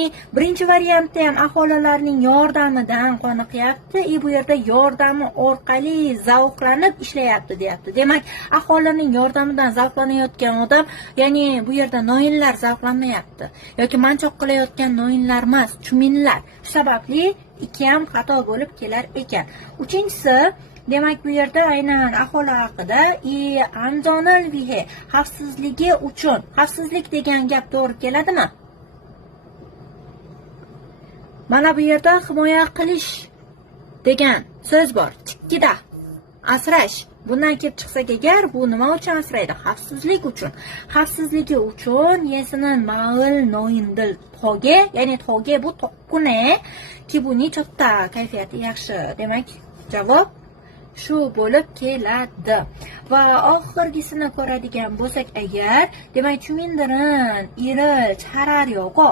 ya'ni birinchi variantda ham aholilarning yordamidan qoniqyapti, bu yerda yordami orqali zavqlanib ishlayapti deyapti. Demak, aholining yordamidan zavqlanayotgan odam, ya'ni bu yerda noinlar zavqlanmayapti yoki manchoq qilayotgan noinlar emas, chuminlar. Shu sababli ikki ham xato bo'lib kelar ekan. Uchinchisi, demak bu yerda aynan aholi haqida Anzonal vihe xavfsizligi uchun, xavfsizlik degan gap to'g'ri keladimi? Mana bu yerda himoya qilish degan so'z bor. Tikkida asrash. Bundan kelib chiqsak agar, bu nima uchun asraydi? Xavfsizlik uchun. Xavfsizligi uchun yesinan ma'il noindil toge, ya'ni toge bu to'qqune ki buni cho'tta kayfiyati yaxshi. Demak, javob shu bo'lib keladi. Va oxirgisini ko'radigan bo'lsak agar, demak chumindirin, iril, charar yo'qo